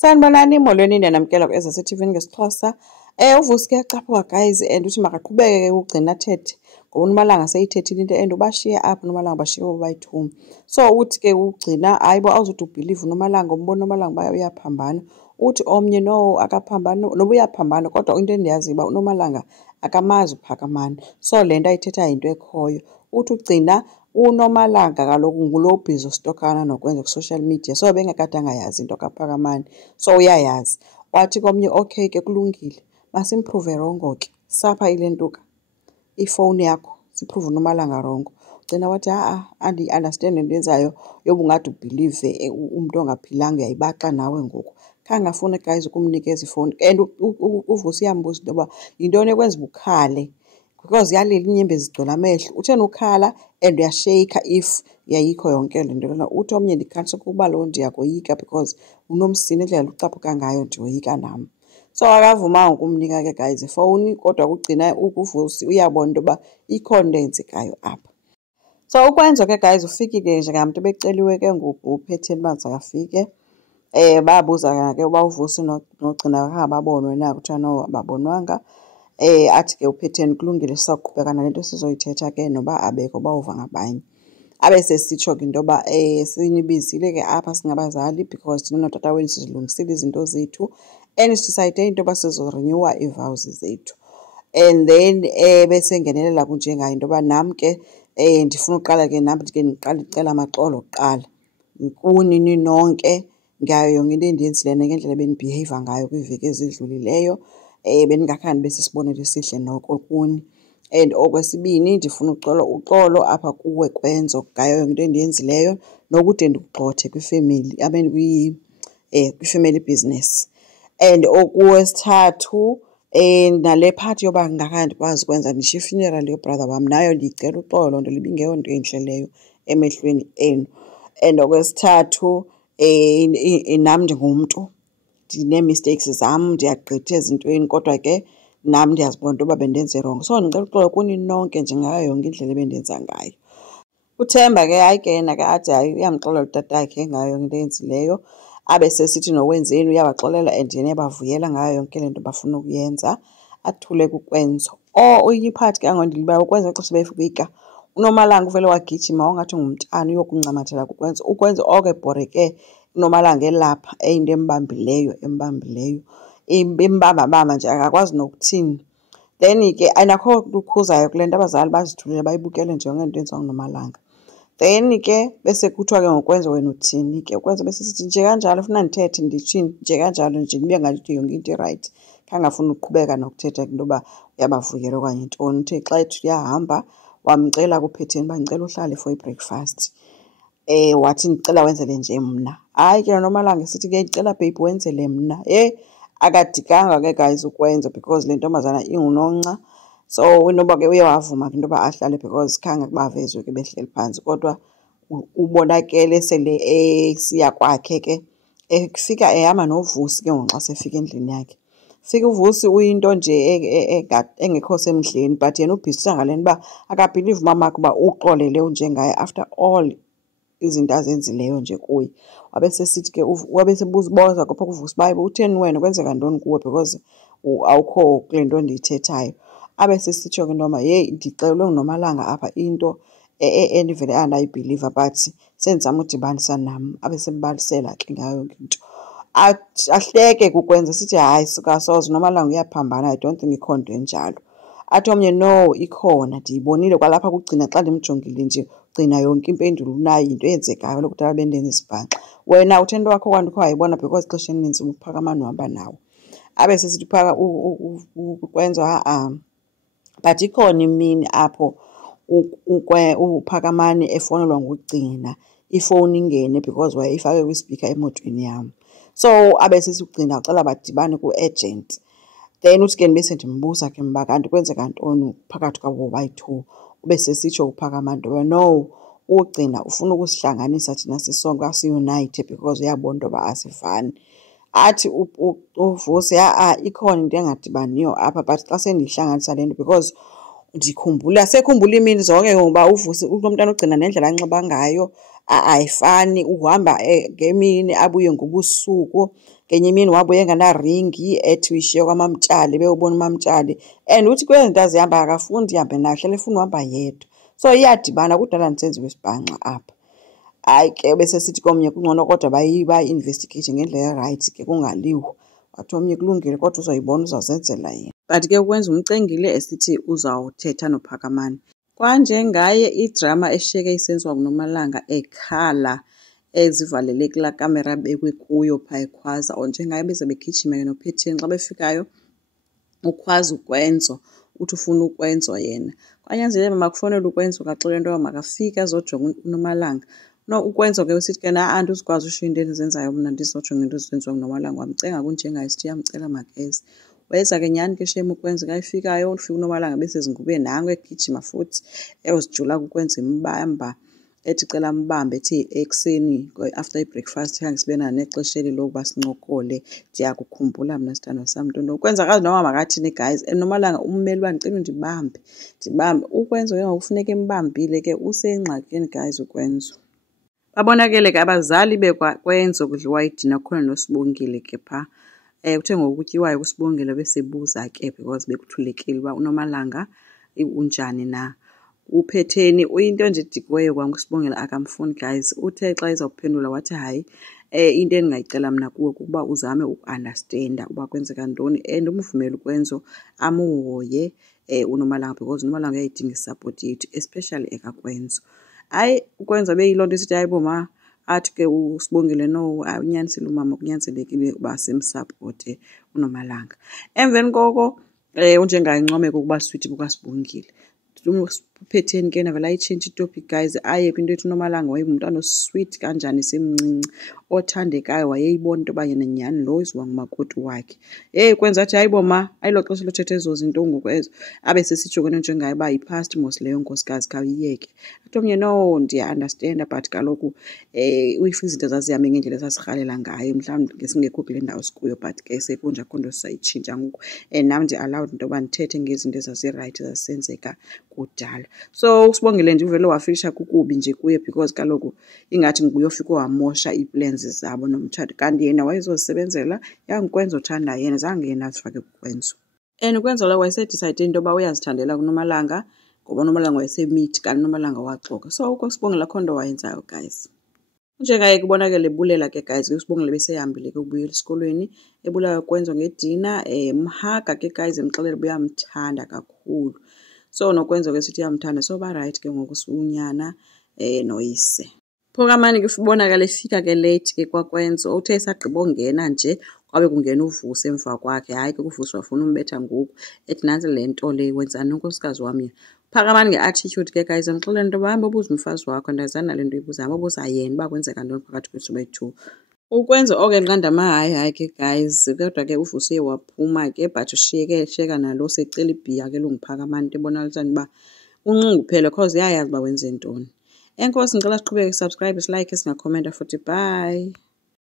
Sanibonani, molweni namkela ku-SABC TV ngesiXhosa. Uvusi kuyacaphuka guys and uthi makaqhubeke ukugcina athethe ngoba uNomalanga seyithethile into and ubashiye apho uNomalanga bashiye bayi-2. So uthi ke ugcina hayibo awuzuthi ubhilive uNomalanga umbona uNomalanga uyaphambana. Uthi omnye no akaphambani noba uyaphambana kodwa into endiyaziyo uba uNomalanga akamazi uPhakamani. So le nto ayithetha yinto ekhoyo. Uthi ugcina uNomalanga kaloku ngulo ubhizi ustokana nokwenza ku-social media. So bengekade angayazi into kaPhakamani. So uyayazi. Wathi komnye okay ke kulungile. Masimpruve rongo ke. Sapha ile ntuka. Ifowuni yakho siprove uNomalanga rongo. Ugcina wathi andi-understand into yenzayo yoba ungathi ubhilive umuntu ongaphilanga uyayibaxa nawe ngoku. Khange afune guys ukumnikeza ifowuni and uvusi uyambuza into yoba yintoni ekwenza ubukhale because yaleli inyembezi zigcwele amehlo. Utheni ukhala and uyasheyikha if yayikho yonke le nto lena. Uthi omnye ndikhanisa ukuba lo ndiyakoyika because unomsini indlela ucaphuka ngayo ndiyoyika nam. So akavumanga ukumnika ke guys ifowuni kodwa kugcina uvusi uyabona into yoba ikhona into eyenzekayo apha. So ukwenza ke guys ufikile njengamntu ebeceliwe ke ngoku uPhetheni uba akafike. Babuza ke uba uvusi nogcina babonwe na kuthiwa no ababonwanga. Athi ke uPhetheni kulungile sizawuqhubeka nalento sizoyithetha ke noba abekho bawuva ngabanye. Abe sesitsho ke into yoba sinibizile ke apha singabazali because thina notata wenu sizilungisile izinto zethu and sidicide into yoba sizorenewa ii-vows zethu. And then bese ngenelela kunjengayo into yoba nam ke ndifuna uqala ke nam ke ndiqala icela amaxolo kuqala kunini nonke ngayo yonke into endiyenzileyo ngendlela benibehave ngayo kwiiveki ezidlulileyo. Bendingakhange besisibonelo esihle noko kuni. And okwesibini ndifuna uxolo apha kuwe Kwenzo ngayo yonke into endiyenzileyo nokude ndikugxothe kwifemeli kwifamily business. And okwesithathu nale part yoba ngingakhange ndikwazi ukwenza ndishiye ifuneral yobrother wam nayo ndiyicela uxolo loo nto ibingeyo nto entle leyo emehlweni enu. And okwesithathu nam ndingumntu ndinee-mistakes zam ndiyagqitha ezintweni kodwa ke nam ndiyazibona into yoba bendenze wrong. So ndicela uxolo kuni nonke njengayo yonke indlela ebendenza ngayo. uThemba ke hayi ke yena ke athi hayi uyamxolela utatakhe ngayo yonke into eyenzileyo. Abe sesithi nowenzeni uyabaxolela and yena uyabavuyela ngayo yonke le nto bafuna ukuyenza. Athule kuKwenzo. Iphathi ke angondilibala uKwenzo xa sebefika uNomalanga uvele wagijima wangathi ngumntana uyokuncamathela kuKwenzo. uKwenzo okebhoreke uNomalanga elapha eyinto embambileyo embamba nje akakwazi nokuthini. Then ke ayinakho lukhuzayo kule nto abazali bazithulele bayibukele nje yonke into enziwa nguNomalanga. Then ke bese kuthiwa ke ngoKwenzo wena uthini ke uKwenzo bese sithi nje kanjalo ufuna ndithethe ndithini nje kanjalo nje nibe ngathi yonke into right. Khange afune uqhubeka nokuthetha into yoba uyabavuyela okanye ntoni. Uthe xa ethi uyahamba wamcela kuPhetheni uba ndicela uhlale for i-breakfast. Wathi ndicela wenzele nje mna. Hayi ke Nomalanga sithi ke ndicela babe wenzele mna. Akadikanga ke guys uKwenzo because le ntombazana ingunonca. So inoba ke uyawavuma ke into yoba ahlale because khange bavezwe ke behleli phantsi kodwa ubonakele sele esiya kwakhe ke efika ehamba novusi ke ngoxa sefika endlini yakhe. Fika uvusi uyinto nje engekho semdleni but yena ubhizisa ngaleni uba akabhilive umamakhe uba uxolele unjengaye after all izinto azenzileyo nje kuye. Wabe sesithi ke wabe sebuziboza kopha kuvusi baye utheni wena kwenzeka ntoni kuwe because awukho kule nto ndiyithethayo. Abe sesitsho ke noma ndicelwe nguNomalanga apha into endivele andayibhiliva but sendizama udibanisa nam. Abe sembalisela ke ngayo yonke into. Ahleke kuKwenza sithi hayi sikasoze uNomalanga uyaphambana I don't think ikhona into enjalo. Athi omnye no ikhona ndiyibonile kwalapha kugcina xa ndimjongile nje ugcina yonke impendulo unayo into eyenzekayo lokudala bendenza isibhaxa. Wena uthento wakho kanti ukho wayibona because ixesha elinintsi uPhakamani uhamba nawo. Abe sesithi uKwenza but ikhona imini apho uPhakamani efonelwa ngugcina ifowuni ingene because wayeyifake kwispika emotweni yam. So abe sesugcina ucela badibane ku-agent. Then uthi ke bese ndimbuza ke mba kanti kwenzeka ntoni phakathi kwabo bayi-2. Ube sesitsho uPhakamani into yoba no ugcina ufuna ukusihlanganisa thina sisonke asiunite because uyabona into yoba asifani. Athi uvusi ikhona into engadibaniyo apha but xa sendiyihlanganisa le nto because Sekhumbula imini zonke ngoba uvuse umntana ogcina nendlela anxiba ngayo ayifani. Uhamba ngemini abuye ngobusuku, ngenye imini wabuye enganaringi ethi uyishiye kwaMamtshali beyobona uMamtshali. And uthi kwezi zinto azihamba akafuni ndihambe naye, hlala efuna uhamba yedwa. So iyadibana, kudala ndisenziwe isibhanxa apha. Hayi ke bese sithi komnye kungcono kodwa bayi-investigate ngendlela erayithi ke kungaliwa. Wathi omnye kulungile kodwa uzoyibona uzawuzenzela yena. But ke ukwenza umcengile esithi uzawuthetha noPhakamani. Kwanjengaye idrama eshiyeke isenziwa nguNomalanga ekhala ezivalele kulaa kamera bekwe kuyo phaa ekhwaza, or njengaye beze begijima ke noPhetheni xa befikayo ukhwaza ukwenzo uthi ufuna ukwenzo yena. Kwanyanzeleka makufowunele ukwenzo kaxele into yoba makafike azojonga uNomalanga. No, ukwenzo ke usithi ke andizukwazi usho into endizenzayo mna ndizojonga into ezenziwa nguNomalanga. Wamcenga kunjengaye sithi uyamcela makeze. Weza ke nyhani ke shem ukwenza kayifikayo ufika uNomalanga besezingubeni nango egijima futhi eyozijula kukwenza imbamba ethi cela mbambe ethi ekuseni after i-breakfast khange sibe nalo nexesha lokuba sincokole. Ndiyakukhumbula mna sithandwa sam nto ukwenza kazi noma makathini guys. And Nomalanga ummeli uba ndicela ndibambe ukwenza ke ngokufuneka embambile ke usengxakini guys ukwenza. Babonakele ke abazali bekwenzo kudliwa idina khona noSibongile ke phaa. Kuthe ngoku kutyiwayo kuSibongile besebuza ke because bekuthulekile uba uNomalanga unjani na. UPhetheni into nje edikiweyo kwanguSibongile akamfuni guys. Uthe xa ezawuphendula wathi hayi into endingayicela mna kuwe kukuba uzame uku-understanda uba kwenzeka ntoni and umvumele ukwenzo amuhoye uNomalanga because uNomalanga uyayidinga isapoti yethu especially ekakwenzo. Hayi ukwenza beyiloo nto isithi hayi boma athi ke uSibongile no unyanisile umama kunyanzelekile uba simsapote uNomalanga. Emveni koko unjengaye Ncomeko kuba sweet bukaSibongile. UPhetheni ke navele ayitshintshe itopic guys aye kwinto ethi uNomalanga wayengumntana osweet kanjani semncinci othandekayo, wayeyibona into yoba yena nyhani lo iziwa ngumakoti wakhe. Kwenza athi hayi boma ayilo xesha lothetha ezo zinto ngoku ezo abe sesitsho kwento njengayo uba yi-past mos leyo nkosikazi khawuyiyeke. Athi omnye no ndiya-understanda but kaloku izinto zazihambe ngendlela esasirhalela ngayo mhlawumbi ngesingekho kule ndawo sikuyo but ke sekunje akho nto sizayitshintsha ngoku. Nam ndi-allowed into yoba ndithethe ngezinto ezazirayithi ezazisenzeka kudala. So uSibongile nje uvele wafilisha kukubi nje kuye because kaloku ingathi nguye ofika wamosha ii-plans zabo nomtshato kanti yena wayezozisebenzela yangukwenza othanda yena zange yena azifake kukwenzo. And ukwenza lo wayesedicayide into yoba uyazithandela kuNomalanga ngoba uNomalanga wayesemithi kanti uNomalanga waxoka. So uSibongile akho nto wayenzayo guys. Njengaye kubonakele ebulela ke guys uSibongile besehambile ke ukubuyela esikolweni ebulayo kwenzo ngedina mhaga ke guys emxelela uba uyamthanda kakhulu. So nokwenza ke sithi uyamthanda so ba-right ke ngoku unyana noyise. Phokamani ke ubonakala efika ke late ke kwakwenzo uthe esagqiba ongena nje kwabe kungena uVusi emva kwakhe. Hayi ke uVusi wafuna umbetha ngoku ethi nansi le nto le wenzani unkosikazi wami. Phakamani nge-attitude ke guys amxelela into yoba hambe ubuze umfazi wakho ndazana nale nto uyibuza hambe ubuza yena uba kwenzeka ntoni phakathi kwethu boyi-two. Ukwenza oke nqandama hayi ke guys kodwa ke uVusi uye waphuma ke but ushiyeka nalo secela ibhiya ke lunguPhakamani into ebonakalisana uba unxunguphele cause yayazi uba wenze ntoni. Enkosi ngicela siqhubeke subscribe, like, singakhomenta futhi bye.